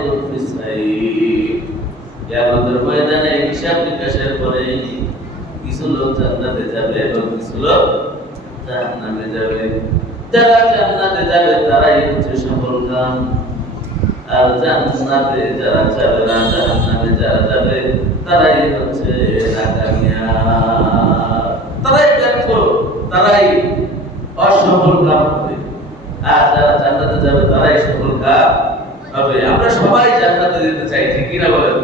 কিয়ামতুল fissile, কিয়ামতের ময়দানে হিসাব নিকাশের পরে কিছু লোক জান্নাতে যাবে এবং কিছু লোক জাহান্নামে যাবে। যারা জান্নাতে যাবে তারাই হচ্ছে সফলকাম, আর জান্নাতে যারা যাবে না, জাহান্নামে যারা যাবে তারাই হচ্ছে নাকামিয়াব, তারাই ব্যর্থ, তারাই অসফলকাম হবে। আর যারা জান্নাতে যাবে তারাই সফলকাম হবে। আমরা সবাই জান্নাতে যেতে চাই, ঠিক কি না বলেন?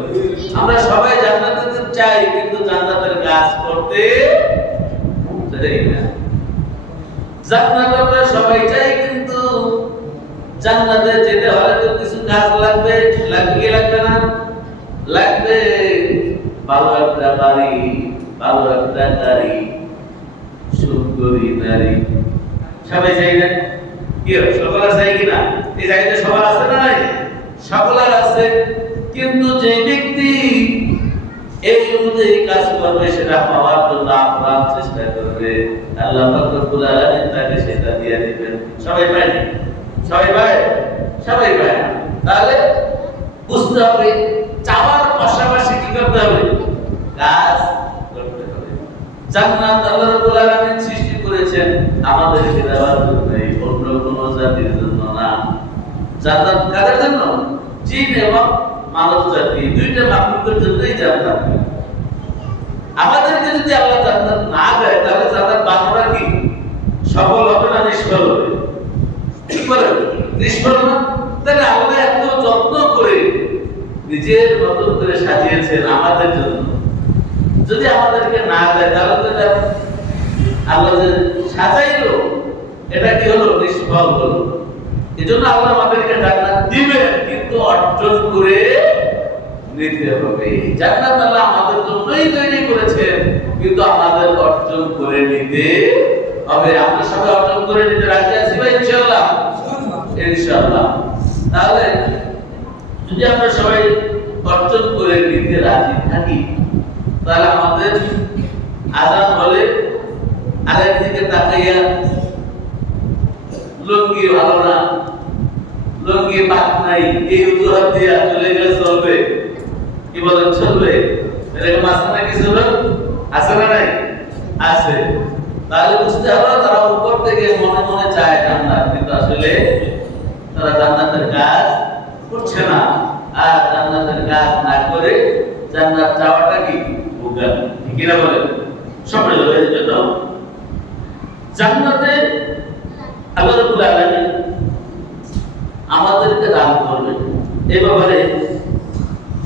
আমরা সবাই জান্নাতে যেতে চাই, কিন্তু জান্নাতের কাজ করতে চাই না। জান্নাত আমরা সবাই চাই, কিন্তু জান্নাতে যেতে হলে তো কিছু কাজ লাগবে, লাগবে কি লাগবে না? লাগবে। ভালো একটা বাড়ি, ভালো একটা গাড়ি, সুন্দরী নারী, সবাই চাই না? কি সকলের চাই কিনা? এই চাইতে সবার আছে না নাই? সকলের আছে। কিন্তু যে ব্যক্তি এই অনুযায়ী কাজ করবে, সেটা পাওয়ার জন্য আপ্রাণ চেষ্টা করবে, আল্লাহ পাক রব্বুল আলামিন তাকে সেটা দিয়ে দিবেন। সবাই পায় না? সবাই পায়? সবাই পায় না। তাহলে বুঝতে হবে, চাওয়ার পাশাপাশি কি করতে হবে? কাজ করতে হবে। জান্নাত আল্লাহ রাব্বুল আলামিন সৃষ্টি করেছেন আমাদেরকে দেওয়ার জন্য, অন্য কোনো জাতির জন্য না। জান্নাত কাদের জন্য? জিন এবং মানব জাতি, দুইটা মাখলুকের জন্যই জান্নাত। আমাদেরকে যদি আল্লাহ জান্নাত না দেয়, তাহলে জান্নাত বানানোরা কি সফল হবে না নিষ্ফল হবে? কি বলেন? নিষ্ফল না। তাহলে আল্লাহ এত যত্ন করে নিজের মতন করে সাজিয়েছেন আমাদের জন্য, যদি আমাদেরকে না দেয় তাহলে তো আল্লাহ যে সাজাইলো এটা কি হলো? নিষ্ফল হলো। এজন্য আল্লাহ আমাদেরকে জান্নাত দিবেন, কিন্তু অর্জন করে নিতে হবে। জান্নাত আল্লাহ আমাদের জন্যই তৈরি করেছেন, কিন্তু আমাদের অর্জন করে নিতে হবে। আমরা সবাই অর্জন করে নিতে রাজি আছি ভাই? ইনশাআল্লাহ, ইনশাআল্লাহ। তাহলে যদি আমরা সবাই অর্জন করে নিতে রাজি থাকি, তাহলে আমাদের আযান হলে আলের দিকে তাকাইয়া লুঙ্গি ভালো না, লুঙ্গি পাক নাই, এই উদাহরণ দিয়া চলে গেলে চলবে? কি বলেন? চলবে? এরকম আছে না কিছু লোক? আছে না নাই? আছে। তাহলে বুঝতে হবে তারা উপর থেকে মনে মনে চায় জান্নাত, কিন্তু আসলে তারা জান্নাতের কাজ করছে না। আর জান্নাতের কাজ না করে জান্নাত চাওয়াটা কি বোকামি, ঠিক না বলেন? সবাই এর জন্য জান্নাতে আল্লাহ রাব্বুল আলামিন আমাদেরকে দান করবেন। এই ব্যাপারে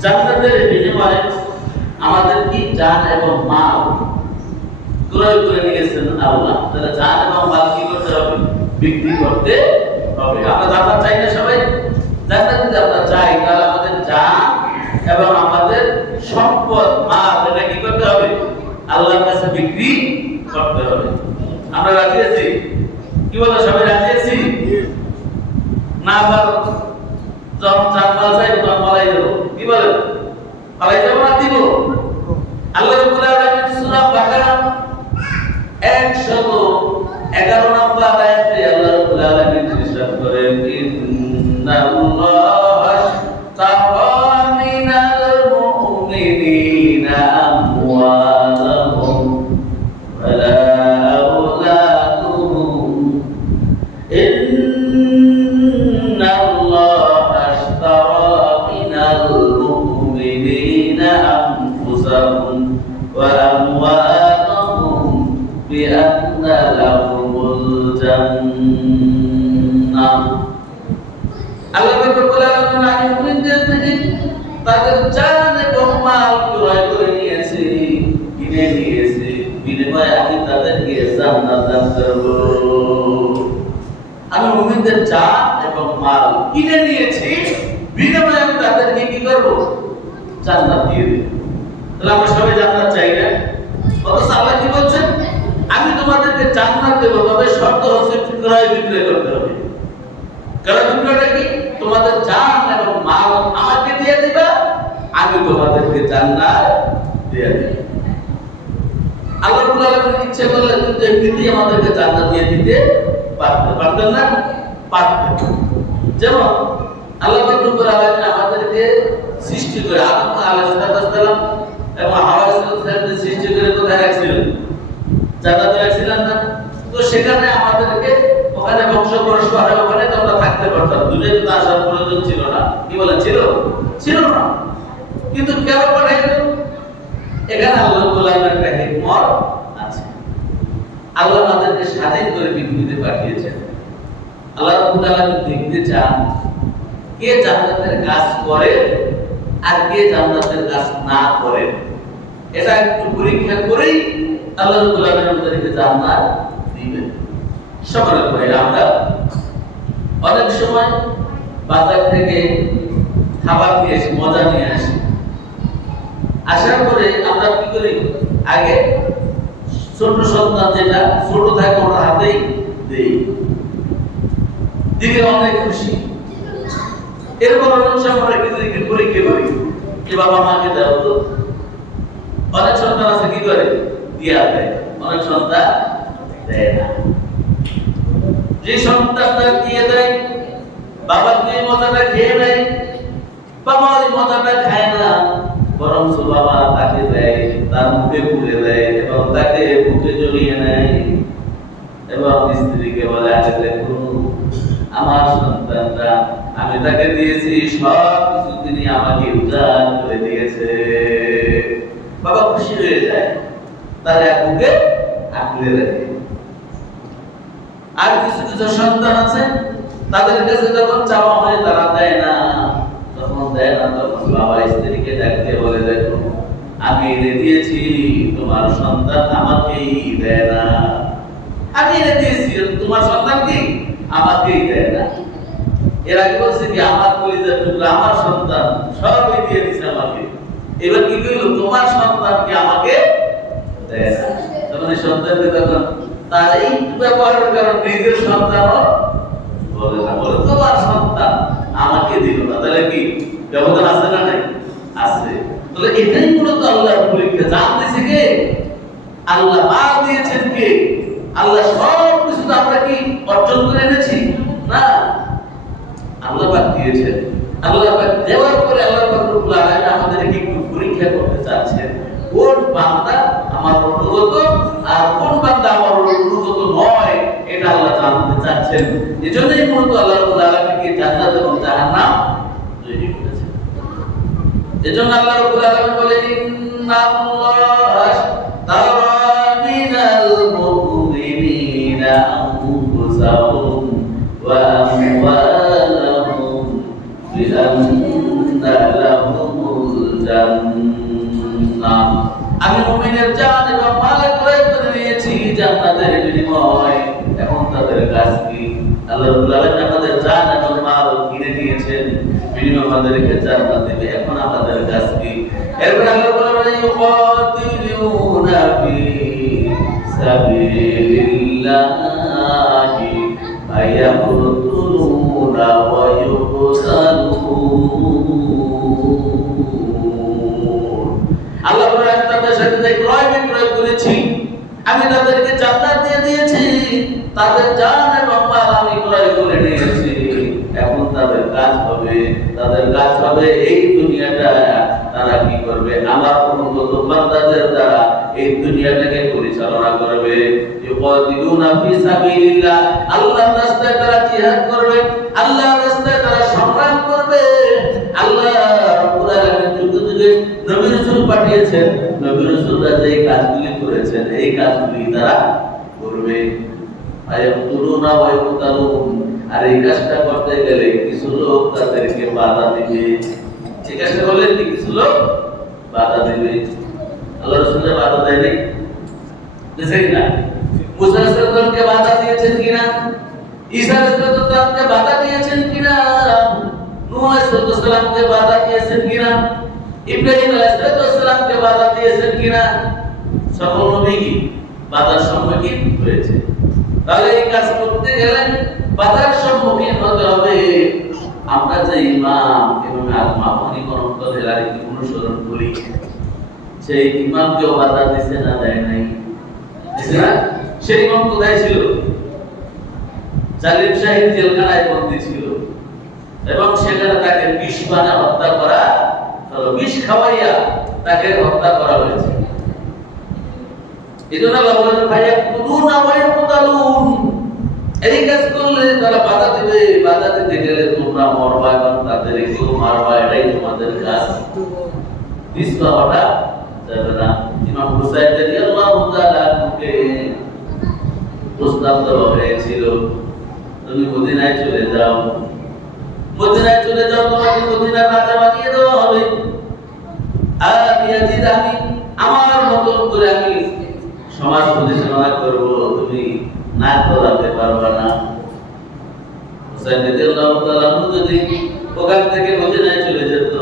জান্নাতের বিনিময়ে আমাদের কি জান এবং মাল ক্রয় করে নিয়েছেন আল্লাহ। তাহলে জান এবং মাল কি করতে হবে? বিক্রি করতে হবে। আমরা জান্নাত চাই না সবাই? জান্নাত যদি আমরা চাই, তাহলে আমাদের জান এবং আমাদের সম্পদ, মাল, এটা কি করতে হবে? আল্লাহর কাছে বিক্রি করতে হবে। আমরা রাজি আছি? কি বলো, সবাই রাজি আছি? না পারো যখন জান্নাত চাই তখন পালাই দেবো, কি বলেন? পালাই যাবো না দিব? আল্লাহ রাব্বুল আলামিন সূরা বাকারা 111 নম্বর আয়াতে আল্লাহ রাব্বুল আলামিন ইরশাদ করেন, ইন্নাল্লাহা আশতারা মিনাল মুমিনিনা আমওয়ালাহুম ওয়ালা আওলাদুহুম, ইন্নাল্লাহা আশতারা মিনাল মুমিনিনা আনফুসাহুম ওয়া আমওয়ালাহুম বিআন্না লাহুমুল জান্নাহ। আল্লাহ রাব্বুল আলামিন মুমিনদের থেকে তাদের জান এবং মাল ক্রয় করে নিয়েছে, কিনে নিয়েছে, বিনিময়ে আমি তাদেরকে জান্নাত দান করব। আমি মুমিনদের জান এবং মাল কিনে নিয়েছি, বিনিময়ে আমি তাদেরকে কি করব? জান্নাত দিয়ে দেব। তাহলে আমরা সবাই জান্নাত চাই না? অথচ আল্লাহ কি বলছেন? আমি তোমাদেরকে জান্নাত দেব, তবে শর্ত হচ্ছে ক্রয় বিক্রয় করতে হবে। ক্রয় বিক্রয়টা কি? তোমাদের জান এবং মাল আমাকে দিয়ে দিবা, আমি তোমাদেরকে জান্নাত দিয়ে দেব। আল্লাহ রাব্বুল আলামিন ইচ্ছা করলে কিন্তু এমনিতেই আমাদেরকে জান্নাত দিয়ে দিতে পারতেন না? পারতেন। যেমন আল্লাহ রাব্বুল আলামিন আমাদেরকে সৃষ্টি করে আদম আলাইহিস সালাম এবং হাওয়া আলাইহিস সালামকে সৃষ্টি করে কোথায় রাখছিলেন? জান্নাতে রাখছিলেন না? তো সেখানে আমাদেরকে ওখানে বংশ পরস্পর হয়, ওখানে তো আমরা থাকতে পারতাম, দুনিয়াতে তো আসার প্রয়োজন ছিল না। কি বলেন, ছিল? ছিল না। কিন্তু কেন পাঠাইলো? এখানে আল্লাহ তাআলার একটা হিকমত আছে। আল্লাহ আমাদেরকে স্বাধীন করে পৃথিবীতে পাঠিয়েছেন। আল্লাহ রাব্বুল আলামিন দেখতে চান কে জান্নাতের কাজ করে আর কে জান্নাতের কাজ না করে। এটা একটু পরীক্ষা করেই আল্লাহ রাব্বুল আলামিন আমাদেরকে জান্নাত দিবেন। সম্মানিত ভাইরা, আমরা অনেক সময় বাজার থেকে খাবার নিয়ে আসি, মজা নিয়ে আসি। আসার পরে আমরা কি করি? আগে ছোট সন্তান যেটা ছোট থাকে ওর হাতেই দেই, দিলে অনেক খুশি। এরপর অনেক সময় আমরা কি পরীক্ষা করি, যে বাবা মাকে দাও তো। অনেক সন্তান আছে কি করে? দিয়া দেয়, অনেক সন্তান দেয় না। যে সন্তানটা দিয়ে দেয়, বাবা যে মজাটা খেয়ে নেয়, বাবা ওই মজাটা খায় না, বরং বাবা তাকে দেয়, তার মুখে পুড়ে দেয় এবং তাকে বুকে জড়িয়ে নেয় এবং স্ত্রীকে বলে, আরে দেখো আমার সন্তানটা, আমি তাকে দিয়েছি সব কিছু, তিনি আমাকে উজাড় করে দিয়েছে। বাবা খুশি হয়ে যায়, তার বুকে আঁকড়ে রাখে। আর কিছু কিছু সন্তান আছে, তাদের কাছে যখন চাওয়া হয় তারা দেয় না। তখন বাবা স্ত্রীকে ডাকতে বলে, দেখো আমি এনে দিয়েছি, তোমার সন্তান আমাকেই দেয় না। আমি এনে দিয়েছি, তোমার সন্তান কি আমাকেই দেয় না। এর আগে বলছে কি, আমার কলিজার টুকরা, আমার সন্তান সবই দিয়ে দিছে আমাকে। এবার কি করলো? তোমার সন্তান কি আমাকে দেয় না। তখন এই সন্তানকে তখন তার এই ব্যবহারের কারণে নিজের সন্তানও বলে না, বলে তোমার সন্তান আমাকে দিল না। তাহলে কি ব্যবধান আছে না? নাই, আছে। তাহলে এটাই মূলত আল্লাহর পরীক্ষা। জানতেছে কে? আল্লাহ। মা দিয়েছেন কে? আল্লাহ। সব কিছু তো আমরা কি অর্জন করে এনেছি? না, আল্লাহ পাক দিয়েছেন। আল্লাহ পাক দেওয়ার পরে আল্লাহ পাক রব্বুল আলামিন আমাদেরকে একটু পরীক্ষা করতে চাচ্ছেন, কোন বান্দা আমার অনুগত আর কোন বান্দা আমার অনুগত নয়, এটা আল্লাহ জানতে চাচ্ছেন। এজন্যই মূলত আল্লাহ রাব্বুল আলামিনকে জান্নাত এবং জাহান্নাম তৈরি করেছেন। এজন্য আল্লাহ রাব্বুল আলামিন বলেন, ইন্নাল্লাহা আশতারা মিনাল মুমিনিনা আনফুসাহুম ওয়া আমওয়ালাহুম বিআন্না লাহুমুল জান্নাহ। আমি মুমিনের জান এবং মাল ক্রয় করে নিয়েছি জান্নাতের বিনিময়ে। এখন তাদের কাজ কি? আল্লাহ রাব্বুল আলামিন আমাদের জান এবং মাল কিনে নিয়েছেন, বিনিময়ে আমাদেরকে জান্নাত দেবে। এখন আমাদের কাজ কি? এরপর আল্লাহ বলেন, ইউকাতিলুনা ফি সাবিলিল্লাহি ফায়াকুতুলুনা ওয়া ইউকতালুন। আল্লাহ বলেন, তাদের সাথে যে ক্রয় বিক্রয় করেছি, আমি তাদেরকে জান্নাত দিয়ে দিয়েছি, তাদের জান এবং মাল আমি ক্রয় করে নিয়েছি। এখন তাদের কাজ হবে এই দুনিয়াটা তারা কি করবে? আমার অনুগত বান্দাদের দ্বারা এই দুনিয়াটাকে পরিচালনা করবে। ইউকাতিলুনা ফি সাবিলিল্লাহ, আল্লাহর রাস্তায় তারা জিহাদ করবে, আল্লাহর রাস্তায় তারা সংগ্রাম করবে। আল্লাহ রাব্বুল আলামিন যুগে যুগে নবী রাসূল পাঠিয়েছেন, নবী রাসূলরা যে কাজগুলি করেছেন এই কাজগুলি তারা করবে। ফায়াকুতুলুনা ওয়া ইউকতালুন। আর এই কাজটা করতে গেলে কিছু লোক তাদেরকে বাধা দিবে। এই কাজটা করলে কিছু লোক বাধা দিবে। আল্লাহ রাসূলের বাধা দেয় নাই? দেখেন না, মুসা আলাইহিস সালামকে বাধা দিয়েছেন কিনা? ঈসা আলাইহিস সালামকে বাধা দিয়েছেন কিনা? নূহ আলাইহিস সালামকে বাধা দিয়েছেন কিনা? ইব্রাহিম আলাইহিস সালামকে বাধা দিয়েছেন কিনা? সকল নবী কি বাধার সম্মুখীন হয়েছে। তাহলে এই কাজ করতে গেলে বাধার সম্মুখীন হতে হবে। আমরা যে ইমাম মাহমুদীকরণ করে রাজনীতি অনুসরণ করি, সেই ইমামকেও বাধা দিছে না? দেয় নাই? দিছে না? সেই ইমাম কোথায় ছিল? জালিম শাহী জেলখানায় বন্দী ছিল এবং সেখানে তাকে বিষ পানে হত্যা করা হলো। বিষ খাওয়াইয়া তাকে হত্যা করা হয়েছে। এজন্য আল্লাহ বলেন ফায়াকুতুনা ওয়া ইয়াকতালুন, এই কাজ করলে তারা বাধা দিবে, বাধা দিতে গেলে তোমরা মরবা এবং তাদেরকেও মারবা, এটাই তোমাদের কাজ। বিস্বা হওয়াটা যাবে না। ইমাম হুসাইন রাদিয়াল্লাহু তাআলা কে প্রস্তাব দেওয়া হয়েছিল, তুমি মদিনায় চলে যাও, মদিনায় চলে যাও, তোমাকে মদিনার রাজা বানিয়ে দেওয়া হবে। আর ইয়াজিদ, আমি আমার মতন করে আমি সমাজ পরিচালনা করব, তুমি না করাতে পারবা না। হুসাইন রাদিয়াল্লাহু তাআলা যদি ওখান থেকে মদিনায় চলে যেত,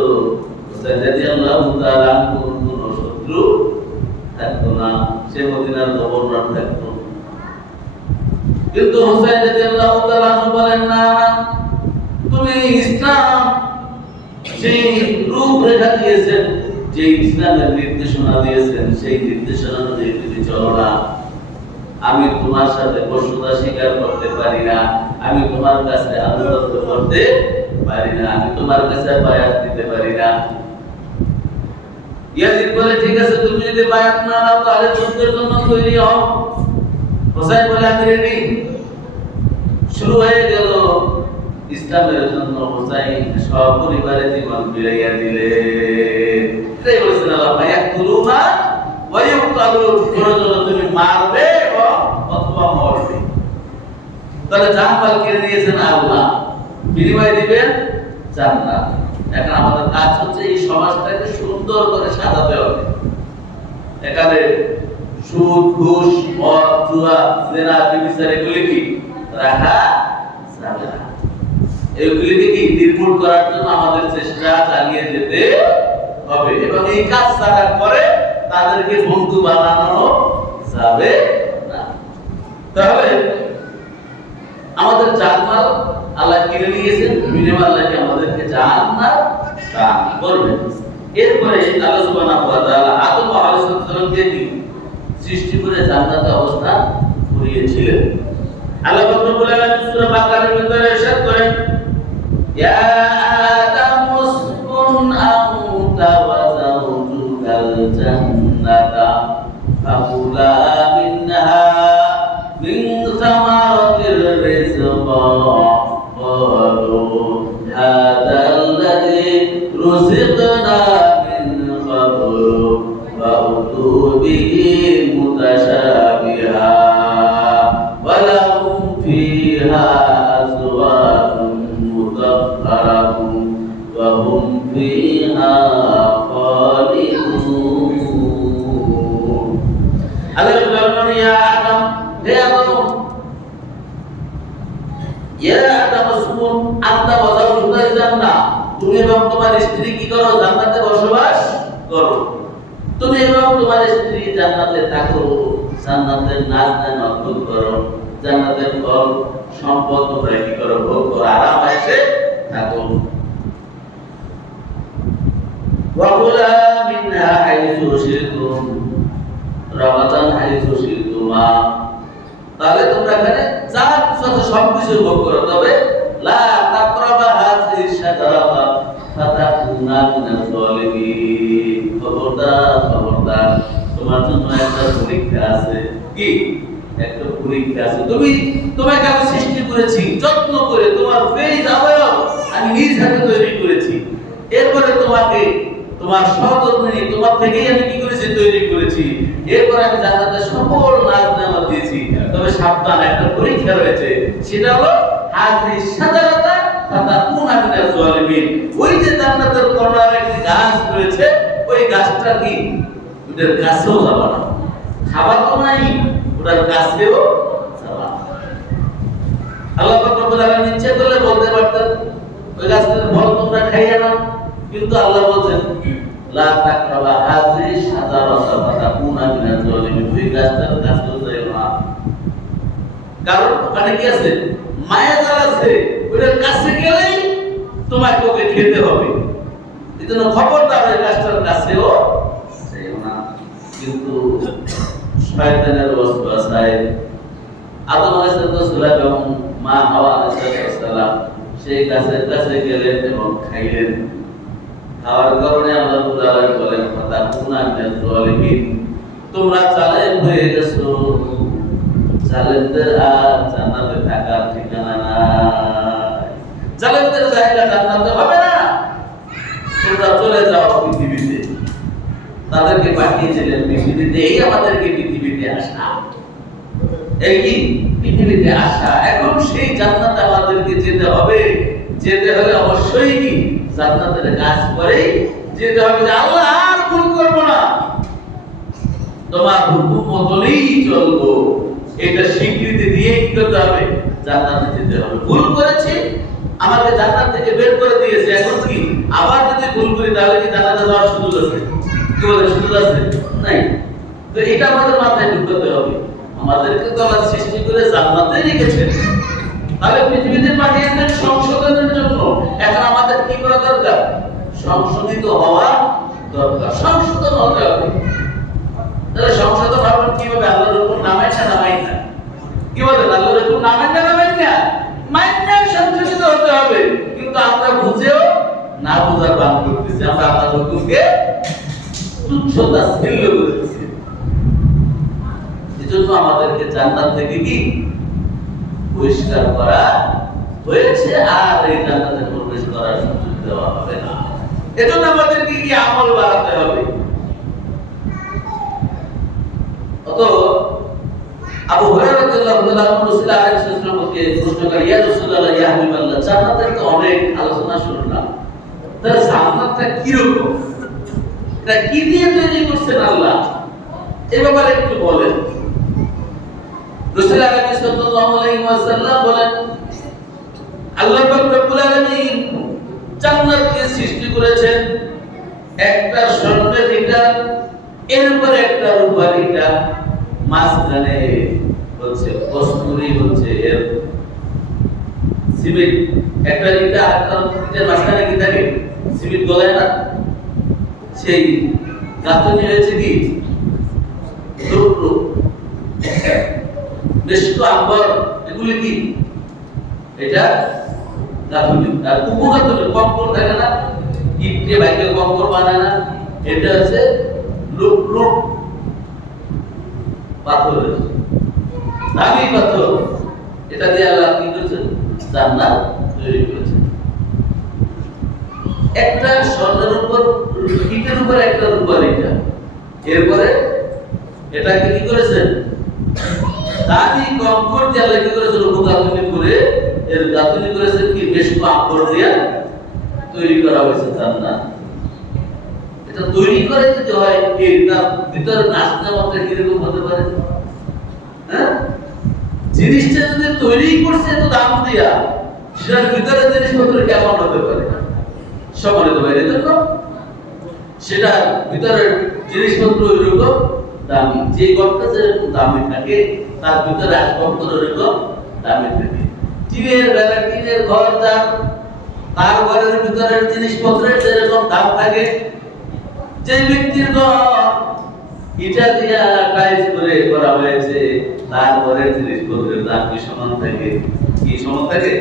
হুসাইন রাদিয়াল্লাহু তাআলা কোনো শত্রু থাকতো না, সে মদিনার গভর্নর থাকতো। কিন্তু হুসাইন রাদিয়াল্লাহু তাআলা বলেন না, তুমি ইসলাম সেই রূপরেখা দিয়েছেন, যে ইসলামের নির্দেশনা দিয়েছেন, সেই নির্দেশনা অনুযায়ী তুমি চলো না। আমি তোমার সাথে বর্ষতা স্বীকার করতে পারি না, আমি তোমার কাছে আনুগত্য করতে পারি না, আমি তোমার কাছে বায়াত দিতে পারি না। ইয়াজিদ বলে ঠিক আছে, তুমি যদি বায়াত না নাও তাহলে যুদ্ধের জন্য তৈরি হও। হুসাইন বলে আমি রেডি। শুরু হয়ে গেল ইসলামের জন্য হুসাইন সপরিবারে জীবন ফিরাইয়া দিলেন। এটাই বলেছেন আল্লাহ, ফায়াকুতুনা ওয়া ইয়াকতালুন, প্রয়োজন তুমি মারবে অথবা মরবে। তাহলে জানমাল কেড়ে নিয়েছেন আল্লাহ, বিনিময় দিবেন জান্নাত। এখন আমাদের কাজ হচ্ছে এই সমাজটাকে সুন্দর করে সাজাতে হবে। এখানে সুদ, ঘুষ, মদ, জুয়া, জেনা, ব্যভিচার এগুলি কি রাখা যাবে না। এগুলিকে কি নির্মূল করার জন্য আমাদের চেষ্টা চালিয়ে যেতে হবে, এবং এই কাজ যারা করে তাদেরকে বন্ধু বানানো যাবে না। তাহলে আমাদের জানমাল আল্লাহ কিনে নিয়েছেন, বিনিময়ে আল্লাহ আমাদেরকে জান্নাত দান করবেন। এরপরে আল্লাহ সুবহানাহু ওয়া তাআলা আদম আলাইহিস সালামকে সৃষ্টি করে জান্নাতে অবস্থান করিয়েছিলেন। আল্লাহ রাব্বুল আলামিন সূরা বাকারার ভিতরে ইরশাদ করেন, ইয়া আদামু উসকুন আনতা ওয়া যাওজুকাল জান্নাতা ফাকুলা মিনহা মিন সামারাতির রিজকা ক্বালু হাযা আল্লাযী রুযিকনা মিন ক্বাবলু ওয়া উতু বিহি মুতাশাবিহা ওয়া লাহুম ফিহা আজওয়াজুন মুতাহহারাতুন ওয়া হুম ফিহা খালিদুন। আল্লাহ বলেন, ইয়া আদম, হে আদম, ইয়া আদম উসকুন আনতা ওয়া যাওজুকাল জান্নাহ, তুমি এবং তোমার স্ত্রী কি করো? জান্নাতে বসবাস করো। তুমি এবং তোমার স্ত্রী জান্নাতে থাকো, জান্নাতের নাজ গান অদ্ভুত করো, জান্নাতের ফল সম্পদ তোমরা কি করো? ভোগ করো, আরাম এসে থাকো। ওয়া কুলা মিনহা হাইসু শিরতুম রাগাদান হাইসু শিরতুমা, তাহলে তোমরা এখানে যা কিছু আছে সবকিছু ভোগ করো, তবে লা তাকরাবা হাযিহি শাজারাতা ফাতাকুনা মিনাল যালিমিন। খবরদার, খবরদার, তোমার জন্য একটা পরীক্ষা আছে। কি একটা পরীক্ষা আছে? তোমাকে আমি সৃষ্টি করেছি যত্ন করে, তোমার ফেজ আবয়ব আমি নিজ হাতে তৈরি করেছি। এরপরে তোমাকে তোমার সহধর্মিণী তোমার থেকেই আমি কি করেছি? তৈরি করেছি। এরপর আমি জান্নাতের সকল নাজ নেয়ামত দিয়েছি। তবে সাবধান, একটা পরীক্ষা রয়েছে, সেটা হলো হাযিহি শাজারাতা ফাতাকুনা মিনাল যালিমিন। ওই যে জান্নাতের কর্নারে একটি গাছ রয়েছে, ওই গাছটা কি ওদের কাছেও যাবে না, খাবার তো নাই, ওটার কাছেও যাবে না। আল্লাহ পাক রব্বুল আলামিন ইচ্ছে করলে বলতে পারতেন ওই গাছটার ফল তোমরা খাইয়া নাও, কিন্তু আল্লাহ বলেন লা তাকরাবা হাযিহি শাজারাতা ফাতাকুনা মিনাল যালিমিন, ওই গাছটার কাছেও যাইও না। কারণ ওখানে কি আছে? মায়াজাল আছে, ওটার কাছে গেলেই তোমাকে ওকে খেতে হবে। এজন্য খবরদার ওই গাছটার কাছেও যাইও না। কিন্তু শয়তানের ওয়াসওয়াসায় আদম আলাইহিস সালাম এবং মা হাওয়া আলাইহিস সালাম সেই গাছের কাছে গেলেন এবং খাইলেন। খাওয়ার কারণে আল্লাহ রাব্বুল আলামিন বলেন ফাতাকুনা মিনাজ জালিমিন, তোমরা জালেম হয়ে গেছো, জালেমদের আর জান্নাতে থাকার ঠিকানা নাই, জালেমদের জায়গা জান্নাতে হবে না, তোমরা চলে যাও পৃথিবীতে। তাদেরকে পাঠিয়েছিলেন পৃথিবীতে, এই আমাদেরকে পৃথিবীতে আসা, এই কি পৃথিবীতে আসা। এখন সেই জান্নাতে আমাদেরকে যেতে হবে, যেতে হলে অবশ্যই কি জান্নাতের কাজ করেই যেতে হবে, যে আল্লাহ আর ভুল করব না, তোমার হুকুম মতই চলবো, এটা স্বীকৃতি দিয়ে কি করতে হবে, জান্নাতে যেতে হবে। ভুল করেছি, আমাকে জান্নাত থেকে বের করে দিয়েছে, এখন কি আবার যদি ভুল করি তাহলে কি জান্নাতে যাওয়ার সুযোগ আছে? কি বলে সুযোগ আছে? নাই। তো এটা আমাদের মাথায় ঢুকাতে হবে, আমাদেরকে তো আল্লাহ সৃষ্টি করে জান্নাতে রেখেছেন, তাহলে পৃথিবীতে পাঠিয়েছেন সংশোধনের জন্য। এখন আমাদের কি করা দরকার? সংশোধিত হওয়া দরকার, সংশোধন হতে হবে। তাহলে সংশোধন হবেন কিভাবে? আল্লাহর হুকুম নামাই না নামাই না, কি বলেন? আল্লাহর হুকুম নামাই না নামাই না, মাইন্না সংশোধিত হতে হবে। কিন্তু আমরা বুঝেও না বুঝার ভান করতেছি, আমরা আল্লাহর হুকুমকে তুচ্ছতা ছিল্ল করতেছি। এজন্য আমাদেরকে জান্নাত থেকে কি পরিষ্কার করা হয়েছে, আর এই জান্নাতে প্রবেশ করার সুযোগ দেওয়া হবে না। এজন্য আমাদেরকে কি আমল বাড়াতে হবে। অত আবু হুরায়রা রাদিয়াল্লাহু তাআলা রাসূল আলাইহিস সাল্লামকে প্রশ্ন করে, ইয়া রাসূলুল্লাহ ইয়া হাবিবাল্লাহ, জান্নাতের তো অনেক আলোচনা শুনলাম, তাহলে জান্নাতটা কি রকম, এটা কি দিয়ে তৈরি করছেন আল্লাহ, এই ব্যাপারে একটু বলেন। রাসূল সাল্লাল্লাহু আলাইহি ওয়াসাল্লাম বলেন, আল্লাহ পাক রব্বুল আলামিন জান্নাতকে সৃষ্টি করেছেন একটা স্বর্ণের ইটা, এর উপরে একটা রূপার ইটা, মাঝখানে হচ্ছে কস্তুরী, হচ্ছে এর সিমেন্ট। একটা ইটা আর ইটার মাঝখানে কি থাকে? সিমেন্ট গলায় না, সেই গাঁথনি হয়েছে কি বেশটো আম্বর, এগুলি কি এটা গাঁথনি। আর উপগাঁথনি কঙ্কর থাকে না, ইটকে বাইকে কঙ্কর বানায় না, এটা হচ্ছে লুক লুক পাথর, দামি পাথর, এটা দিয়ে আল্লাহ কি করেছেন? জান্নাত তৈরি করেছেন। একটা স্বর্ণের উপর, ইটের উপর একটা রূপার ইটা, এরপরে এটাকে কি করেছেন? দামি কঙ্কর দিয়ে আল্লাহ কি করেছেন? উপগাঁথনি করে, এর গাঁথনি করেছেন কি বেশ আম্বর দিয়ে তৈরি করা হয়েছে জান্নাত। এটা তৈরি করে যদি হয়, এর ভিতরে নাচনা মাত্রা কিরকম হতে পারে? হ্যাঁ, জিনিসটা যদি তৈরি করছে তো দাম দিয়া, সেটার ভিতরে জিনিসপত্র কেমন হতে পারে? সম্মানিত বাইরে জন্য সেটা ভিতরের জিনিসপত্র ওইরকম দামি, যে ঘরটা যেরকম দামি থাকে তার ভিতরে আসবাবপত্র ওইরকম দামি থাকে। টিনের বেলা টিনের ঘর দাম, তার ঘরের ভিতরের জিনিসপত্রের যেরকম দাম থাকে। যে ব্যক্তির ঘর ইটা দিয়া টাইলস করে করা হয়েছে, তার ঘরের জিনিসপত্রের দাম কি সমান থাকে? কি সমান থাকে?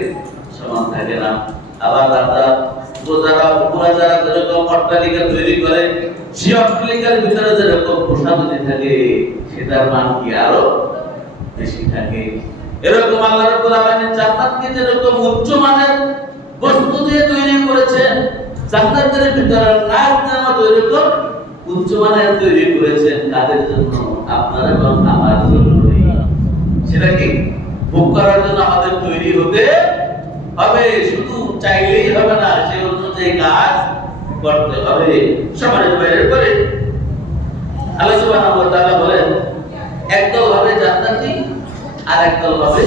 সমান থাকে না। আবার যারা যেরকম অট্টালিকা তৈরি করে, সেই অট্টালিকার ভিতরে যেরকম প্রসাধনী থাকে, সেটার মান কি আরো বেশি থাকে। এরকম আল্লাহ রাব্বুল আলামিন জান্নাতকে যেরকম উচ্চ মানের বস্তু দিয়ে তৈরি করেছেন, জান্নাতের ভিতরে নাক জামাত ওইরকম উচ্চ মানের তৈরি করেছেন। কাদের জন্য? আপনার এবং আমার জন্য। সেটা কি ভোগ করার জন্য আমাদের তৈরি হতে হবে, শুধু চাইলেই হবে না, সেই অনুযায়ী কাজ করতে হবে। সমাজের বাইরে করে আল্লাহ সুবহানাহু ওয়া তাআলা বলেন, একদল হবে জান্নাতি আর একদল হবে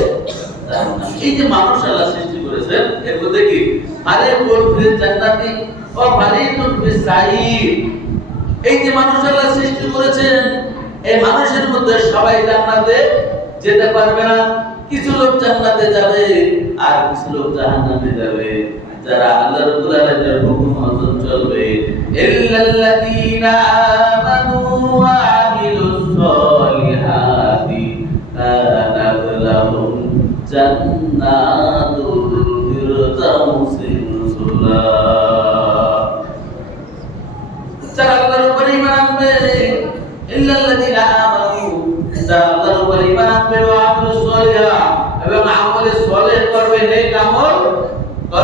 জাহান্নামী। এই যে মানুষ আল্লাহ সৃষ্টি করেছেন, এর মধ্যে কি ফারিকুন ফিল জান্নাতি ও ফারিকুন ফিস সাঈর। এই যে মানুষ আল্লাহ সৃষ্টি করেছেন, এই মানুষের মধ্যে সবাই জান্নাতে যেতে পারবে না। কিছু লোক জান্নাতে যাবে আর কিছু লোক জাহান্নামে যাবে, যারা আল্লাহ রাব্বুল আলামিনের হুকুম মতো চলবে। ইল্লাল্লাযীনা আমানু ওয়া আমিলুস সলিহাতি কানাত লাহুম জান্নাতুল ফিরদাউসি নুজুলা।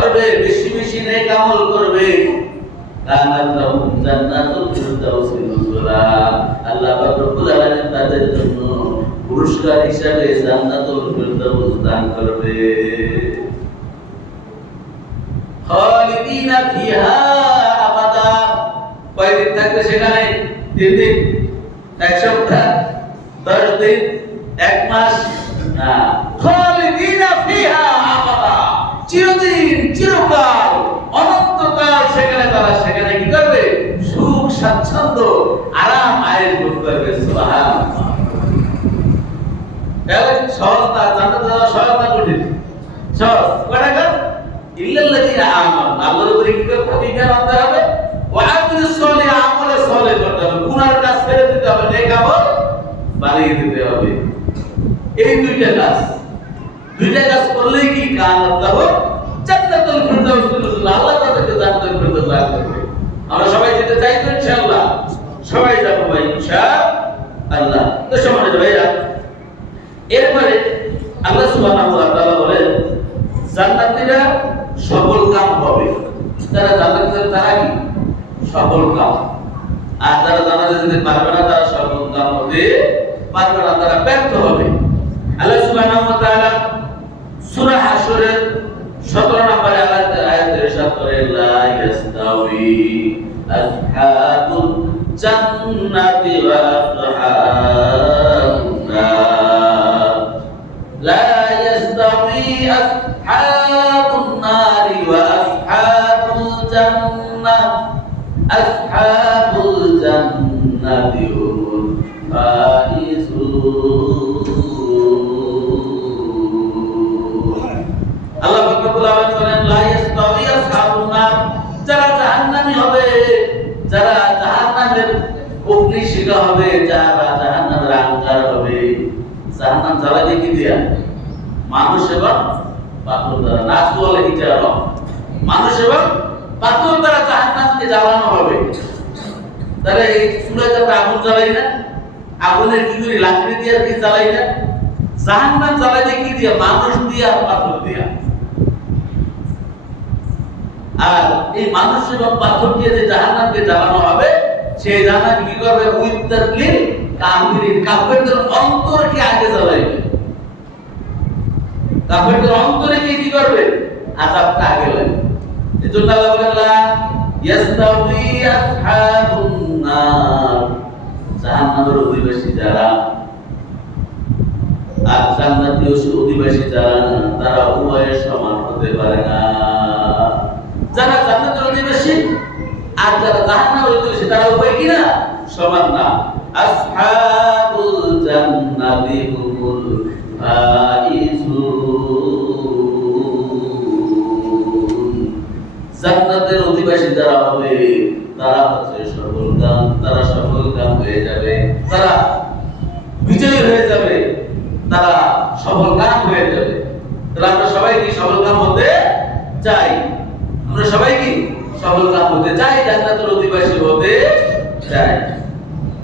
করবে, বেশি বেশি নেক আমল করবে, কানাত লাহুম জান্নাতুল ফিরদাউসি নুজুলা, আল্লাহ পাক রব্বুল আলামিন তাদের জন্য পুরস্কার হিসাবে জান্নাতুল ফিরদাউস দান করবে। খালিদিনা ফিহা আবাদা, কয়দিন থাকবে সেখানে? 3 দিন, 1 সপ্তাহ, 10 দিন, 1 মাস না, খালিদিনা ফিহা আবাদা, চিরদিন, চিরকাল, অনন্তকাল সেখানে তারা সেখানে কি করবে? সুখ স্বাচ্ছন্দ্য আরাম আয়েশ ভোগ করবে। সুবহানাল্লাহ। তাহলে সহজ না, জান্নাতে যাওয়া সহজ না কঠিন? সহজ। কয়টা কাজ? ইল্লাল্লাযীনা আমানু, আল্লাহর উপরে কি করতে হবে? ঈমান আনতে হবে। ওয়া আমিলুস সলিহ, আমলে সলিহ করতে হবে। গুনার কাজ ছেড়ে দিতে হবে, নেক আমল বাড়িয়ে দিতে হবে। এই দুইটা কাজ করলেই কি কানাত লাহুম জান্নাতুল ফিরদাউস নুজুলা, আল্লাহ তাদেরকে জান্নাতুল ফিরদাউস দান করবে। আমরা সবাই যেতে চাই তো ইনশাআল্লাহ? সবাই যাব ভাই ইনশাআল্লাহ। তো সম্মানিত ভাইরা, এরপরে আল্লাহ সুবহানাহু ওয়া তাআলা বলেন জান্নাতীরা সফল কাম হবে। যারা জান্নাতীরা তারা কি? সফল কাম। আর যারা জান্নাতে যেতে পারবে না তারা সফল কাম হতে পারবে না, তারা ব্যর্থ হবে। আল্লাহ সুবহানাহু ওয়া তাআলা সূরা হাশরের 17 নম্বর আয়াতে ইরশাদ করেন লা ইয়াস্তাউই আসহাবুল জান্নাতি ওয়া আসহাবুন নার, লা ইয়াস্তাউই আসহাবুন নারি ওয়া আসহাবুল জান্নাহ, আসহাবুল জান্নাতি হুমুল ফাইজুন। আল্লাহ রাব্বুল আলামিন বলেন লা ইয়াস্তাউই আসহাবুন নার, যারা জাহান্নামী হবে, যারা জাহান্নামের অগ্নি শিখা হবে, যারা জাহান্নামের আঙ্গার হবে। জাহান্নাম জ্বালাবে কি দিয়া? মানুষ এবং পাথর দ্বারা। নাস বলে হিজার, মানুষ এবং পাথর দ্বারা জাহান্নামকে জ্বালানো হবে। তাহলে এই চুলায় যাতে আগুন জ্বালাই না, আগুনের কি করি? লাকড়ি দিয়ে কি জ্বালাই না? জাহান্নাম জ্বালাইবে কি দিয়া? মানুষ দিয়া আর পাথর দিয়া। আর এই মানুষ এবং পাথর দিয়ে যে জাহান্নামকে জ্বালানো হবে, সেই জাহান্নাম কি করবে? উইত্তারলিল কাফিরিন, কাফেরদের অন্তরকে আগে জ্বালাইবে। কাফেরদের অন্তরে কি করবে? আযাবটা আগে লাগবে। এজন্য আল্লাহ বলেন লা ইয়াস্তাউই আসহাবুন নার, জাহান্নামের অধিবাসী যারা আর জান্নাতীয় অধিবাসী যারা, তারা উভয়ে সমান হতে পারে না। যারা জান্নাতের অধিবাসী আর যারা জাহান্নামের অধিবাসী, তারা উভয় কি না? সমান না। আসহাবুল জান্নাতি হুমুল ফাইজুন, জান্নাতের অধিবাসী যারা হবে তারা হচ্ছে সফলকাম, তারা সফলকাম হয়ে যাবে, তারা বিজয়ী হয়ে যাবে, তারা সফলকাম হয়ে যাবে। তাহলে আমরা সবাই কি সফলকাম হতে চাই? আমরা সবাই কি সফলকাম হতে চাই, জান্নাতের অধিবাসী হতে চাই।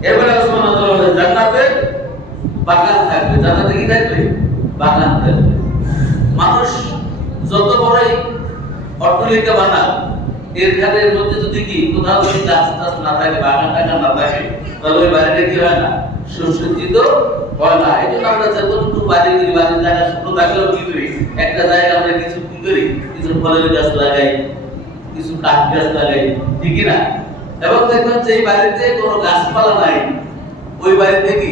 এরপরে আল্লাহ সুবহানাহু ওয়া তাআলা বলেন জান্নাতে বাগান থাকবে। জান্নাতে কি থাকবে? বাগান থাকবে। মানুষ যত বড়ই অট্টালিকা বানাক, এর মধ্যে যদি কি কোথাও যদি গাছ টাছ না থাকে, বাগান টাগান না থাকে, তাহলে ওই বাড়িটা কি হয় না? সুসজ্জিত হয় না। এই জন্য আমরা যতটুকু বাড়ি করি, বাড়ির জায়গা ছোট থাকলেও কি করি? একটা জায়গায় আমরা কিছু কি করি? কিছু ফলের গাছ লাগাই, কিছু কাঠ গাছ লাগাই, ঠিক না? এবং দেখবেন যে বাড়িতে কোনো গাছপালা নাই, ওই বাড়িতে কি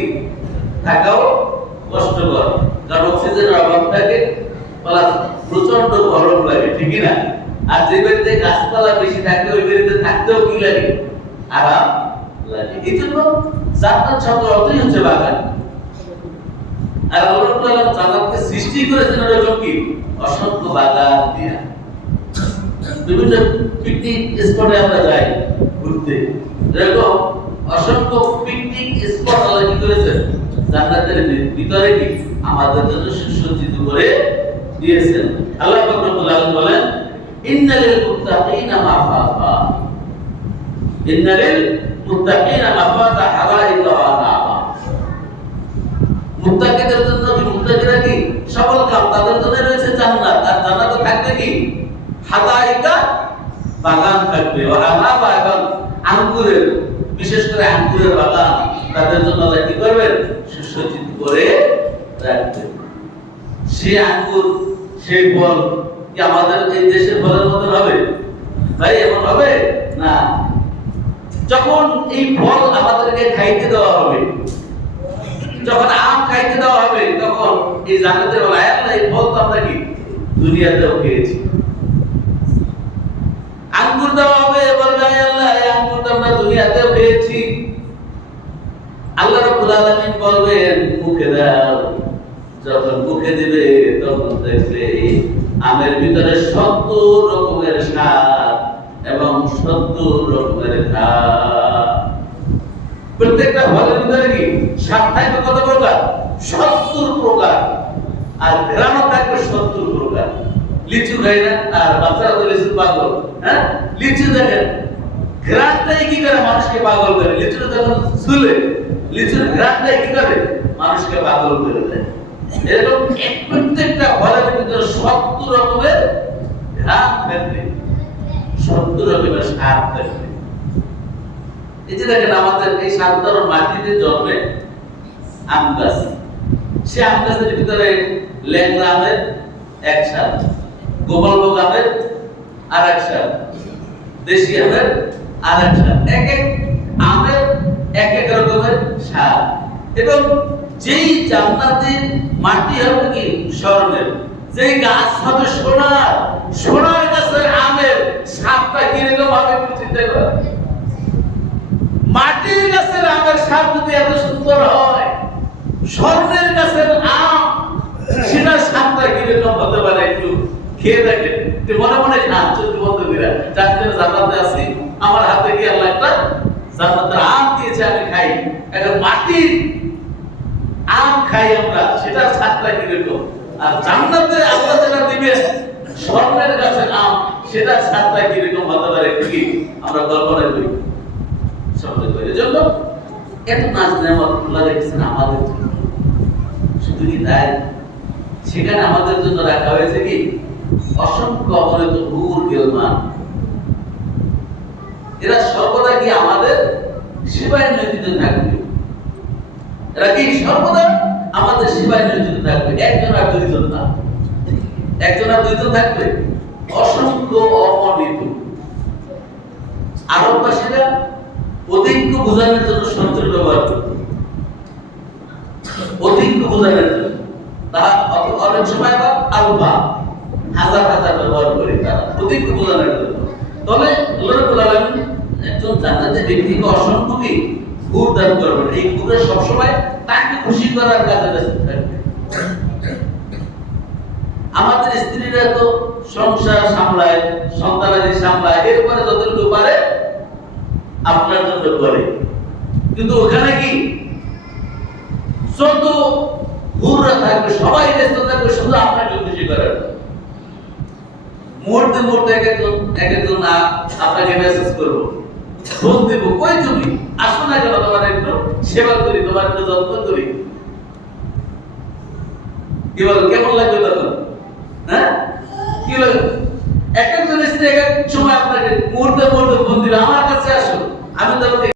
থাকাও কষ্টকর, কারণ অক্সিজেনের অভাব থাকে, প্লাস প্রচন্ড গরম লাগে, ঠিক না? আর যে বাড়িতে গাছপালা বেশি থাকে, ওই বাড়িতে থাকতেও কি লাগে? আরাম লাগে। এই জন্য জান্নাত শব্দের অর্থই হচ্ছে বাগান। আর আল্লাহ রাব্বুল আলামিন জান্নাতকে সৃষ্টি করেছেন হলো কি? অসংখ্য বাগান দিয়া। বিভিন্ন পিকনিক স্পটে আমরা যাই ঘুরতে, এরকম অসংখ্য পিকনিক স্পট আল্লাহ কি করেছেন? জান্নাতের ভিতরে কি আমাদের জন্য সুসজ্জিত করে দিয়েছেন। আল্লাহ পাক রব্বুল আলামিন বলেন ইন্নালিল মুত্তাকিনা মাফাজা, ইন্নালিল মুত্তাকিনা মাফাজা হারাইকা ওয়া নামা। মুত্তাকিদের জন্য কি? মুত্তাকিরা কি সফল কাম, তাদের জন্য রয়েছে জান্নাত। আর জান্নাতে থাকবে কি? হাদাইকা বাগান থাকবে, ওয়াহাবা এবং আঙ্গুরের, বিশেষ করে আঙ্গুরের বাগান তাদের জন্য আল্লাহ কি করবেন? সুসজ্জিত করে রাখবেন। সেই আঙ্গুর, সেই ফল কি আমাদের এই দেশের ফলের মতন হবে? ভাই এমন হবে না। যখন এই ফল আমাদেরকে খাইতে দেওয়া হবে, যখন আম খাইতে দেওয়া হবে, তখন এই জান্নাতের বলা আল্লাহ এই ফল তো আমরা কি দুনিয়াতেও খেয়েছি। আঙ্গুর দেওয়া হবে, বলবে আল্লাহ এই আঙ্গুর তো আমরা দুনিয়াতেও খেয়েছি। আল্লাহ রাব্বুল আলামিন বলবেন মুখে দাও। যখন মুখে দিবে তখন দেখবে আমের ভিতরে ৭০ রকমের স্বাদ এবং ৭০ রকমের ঘ্রাণ। প্রত্যেকটা ফলের ভিতরে কি স্বাদ থাকবে কত প্রকার? ৭০ প্রকার। আর ঘ্রাণও থাকবে ৭০ প্রকার। লিচু খাই না, আর বাচ্চারা তো লিচু পাগল। হ্যাঁ, লিচু দেখেন ঘ্রাণটাই কি করে মানুষকে পাগল করে। লিচুটা যখন ঝুলে, লিচুর ঘ্রাণটাই কি করে মানুষকে পাগল করে দেয়। এরকম প্রত্যেকটা ফলের ভিতরে ৭০ রকমের ঘ্রাণ থাকবে, ৭০ রকমের স্বাদ থাকবে। এই যে দেখেন আমাদের এই সাধারণ মাটিতে জন্মে আম গাছ, সে আম গাছের ভিতরে ল্যাংড়া আমের এক স্বাদ, গোপালভোগ আমের আর এক স্বাদ, দেশি আমের আর এক স্বাদ। এক এক আমের এক এক রকমের স্বাদ। এবং যেই জান্নাতের মাটি হবে কি স্বর্ণের, যেই গাছ হবে সোনার, সোনার গাছের আমের স্বাদটা কিরকম হবে একটু চিন্তা করেন। মাটির গাছের আমের স্বাদ যদি এত সুন্দর হয়, স্বর্ণের গাছের আম সেটার স্বাদটা কিরকম হতে পারে একটু খেয়ে দেখেন। মনে মনে খান চোখ বন্ধ করে, যার জন্য জান্নাতে আছি, আমার হাতে কি আল্লাহ একটা জান্নাতের আম দিয়েছে, আমি খাই। এখন মাটির আম খাই আমরা, সেটার স্বাদটা কিরকম। আর জান্নাতে আল্লাহ যেটা দিবে স্বর্ণের গাছের আম, সেটার স্বাদটা কিরকম হতে পারে একটু কি আমরা কল্পনা করি। এজন্য এত নাজ নেয়ামত আল্লাহ রেখেছেন আমাদের জন্য। শুধু কি তাই, সেখানে আমাদের জন্য রাখা হয়েছে কি অসংখ্য অগণিত হুর গিলমান। এরা সর্বদা কি আমাদের সেবায় নিয়োজিত থাকবে। এরা কি সর্বদা আমাদের সেবায় নিয়োজিত থাকবে। একজন আর দুইজন না, একজন আর দুইজন থাকবে, অসংখ্য অগণিত। আরববাসীরা অধিক্য বোঝানোর জন্য সঞ্চয় ব্যবহার করত, অধিক্য বোঝানোর জন্য। তারা অনেক সময় আবার আলফা হাজার হাজার ব্যবহার করে তারা অধিক্য বোঝানোর জন্য। তবে আল্লাহ রাব্বুল আলামিন একজন জান্নাতি ব্যক্তিকে অসংখ্য কি গুণ দান করবেন। এই গুণে সবসময় তাকে খুশি করার কাজে ব্যস্ত থাকবে। আমাদের স্ত্রীরা তো সংসার সামলায়, সন্তানাদি সামলায়, এরপরে যতটুকু পারে আপনার জন্য করে। কিন্তু ওখানে কি যত হুররা থাকবে, সবাই ব্যস্ত থাকবে শুধু আপনাকে খুশি করার। মুহূর্তে মুহূর্তে এক একজন আপনাকে মেসেজ করবো, ফোন দেবো, কই তুমি আসো না কেন, তোমার একটু সেবা করি, তোমার একটু যত্ন করি। কি বল, কেমন লাগবে তখন? হ্যাঁ, কি বল, এক একজন স্ত্রী এক এক সময় আপনাকে মুহূর্তে মুহূর্তে ফোন দিবে, আমার